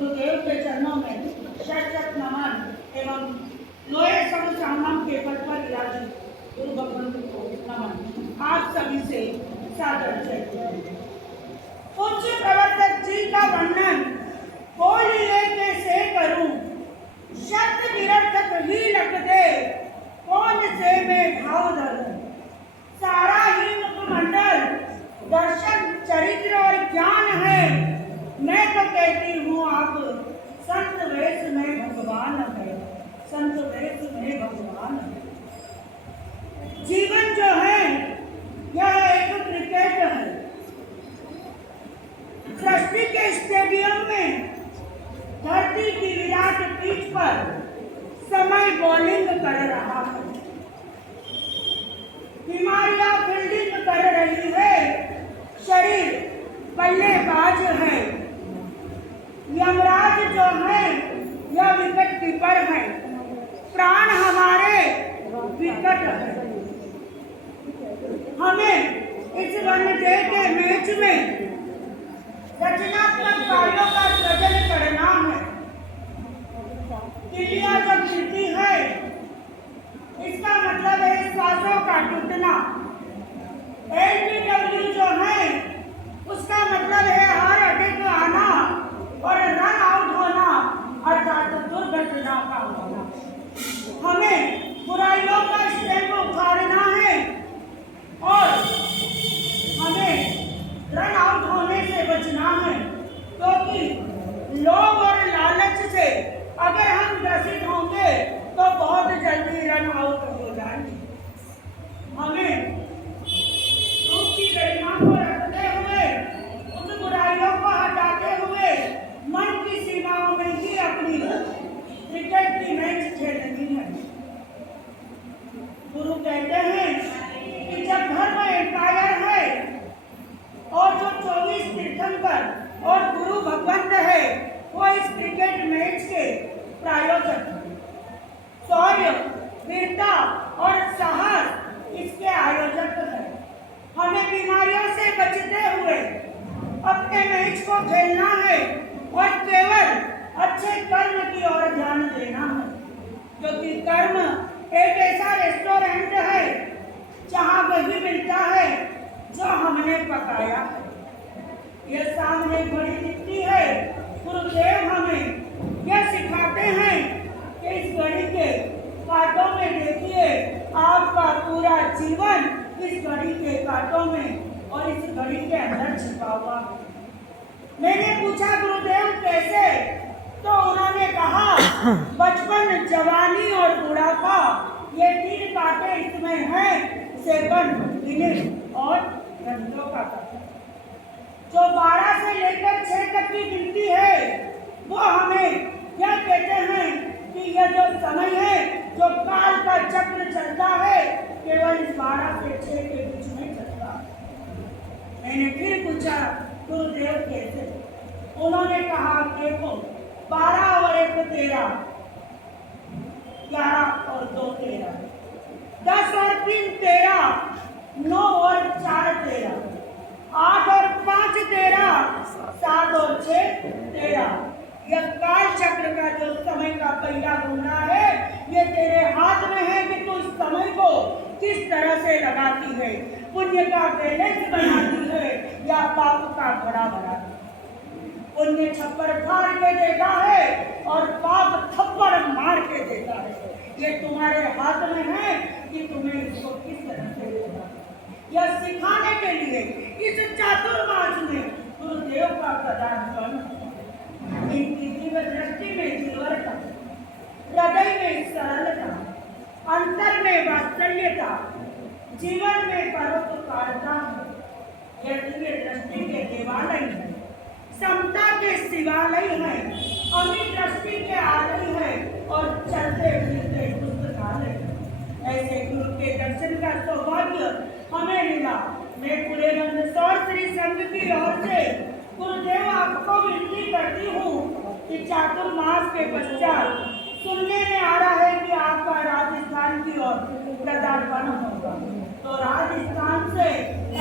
गुरुदेव के चरणों में शत शत नमन एवं लोहे समसामम के पद पर विराजित गुरु भगवंत को नमन। आप सभी से सादर जय। उच्च प्रवर्तक जी का वर्णन बोल लेके से करूं, शब्द निरर्थक ही लग दे, कौन से में भाव धरूं। सारा ही मुखमंडल दर्शन चरित्र और ज्ञान है, मैं तो कहती हूँ आप संत वेश में भगवान है, संत वेश में भगवान है। जीवन जो है यह एक क्रिकेट है। सृष्टि के स्टेडियम में धरती की विराट पिच पर समय बॉलिंग कर रहा है, बीमारियां फील्डिंग कर रही है, शरीर बल्लेबाज है। यमराज जो है यह विकेट कीपर है, प्राण हमारे विकेट है। हमें इस वनडे के मैच में रचनात्मक कार्यों का सृजन करना है। गिल्लियां जब गिरती है इसका मतलब है श्वासों का टूटना। LBW जो है उसका मतलब है हर अड्डे को आना और रन आउट होना अर्थात दुर्घटना का होना। हमें बुराइयों का स्टेप उखाड़ना है और हमें रन आउट होने से बचना है, क्योंकि लोभ और लालच से अगर हम ग्रसित होंगे तो बहुत जल्दी रन आउट हो जाएंगे। हमें रूप की गरिमा को रखते हुए, उन बुराइयों को हटाते हुए मन की सीमाओं में ही अपनी क्रिकेट की मैच खेलनी है। गुरु कहते हैं कि जब धर्म एम्पायर है और जो 24 तीर्थंकर और गुरु भगवंत है वो इस क्रिकेट मैच के प्रायोजक हैं। शौर्य, वीरता और साहस इसके आयोजक हैं। हमें बीमारियों से बचते हुए अपने मैच को खेलना है और केवल अच्छे कर्म की ओर ध्यान देना है, क्योंकि कर्म एक ऐसा रेस्टोरेंट है जहाँ वही मिलता है जो हमने पकाया है। यह सामने घड़ी दिखती है। गुरुदेव हमें यह सिखाते हैं कि इस घड़ी के कांटों में देखिए, आपका पूरा जीवन इस घड़ी के कांटों में और इस घड़ी के अंदर छिपा हुआ है। मैंने पूछा गुरुदेव कैसे, तो उन्होंने कहा बचपन, जवानी और बुढ़ापा ये 3 कांटे इसमें हैं, सेकंड, मिनट और घंटों का कांटा। जो 12 से लेकर 6 तक की गिनती है वो हमें यह कहते हैं कि यह जो समय है, जो काल का चक्र चलता है, केवल इस 12 से 6 के बीच में चलता है। मैंने फिर पूछा गुरुदेव कैसे, उन्होंने कहा देखो 12 और 1 13, 11 और 2 13, 10 और 3 13, 9 और 4 13, 8 और 5 13, 7 और 6 13। यह काल चक्र का जो समय का पहिया घूम रहा है, ये तेरे हाथ में है कि तू इस समय को किस तरह से लगाती है, पुण्य का बैलेंस बनाती है या पाप का घड़ा भराती है। पुण्य छप्पर फाड़ के देता है और पाप थप्पड़ मार के देता है। ये तुम्हारे हाथ में है कि तुम्हें इसको किस तरह से देना। यह सिखाने के लिए इस चातुर्मास में गुरुदेव का पदार्पण, इनकी दिव्य दृष्टि में जीवरता, हृदय में सरलता, अंतर में वात्सल्यता, जीवन में परोपकारता है। यह दिव्य दृष्टि के देवालय है, समता के शिवालय है, अमित दृष्टि के आलय है और चलते फिरते पुस्तकालय है। ऐसे गुरु के दर्शन का सौभाग्य हमें मिला। मैं पूरे मंदसौर श्री संघ की ओर से गुरुदेव आपको विनती करती हूँ कि चातुर्मास के पश्चात सुनने में आ रहा है कि आपका राजस्थान की ओर पदार्पण होगा, तो राजस्थान से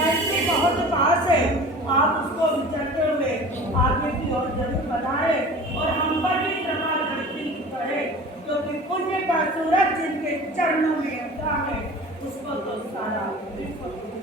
ऐसे बहुत पास है, आप उसको विचरते हुए आगे की ओर जरूर बढ़ाएं और के चरणों में आता है उसको तो सारा विश्व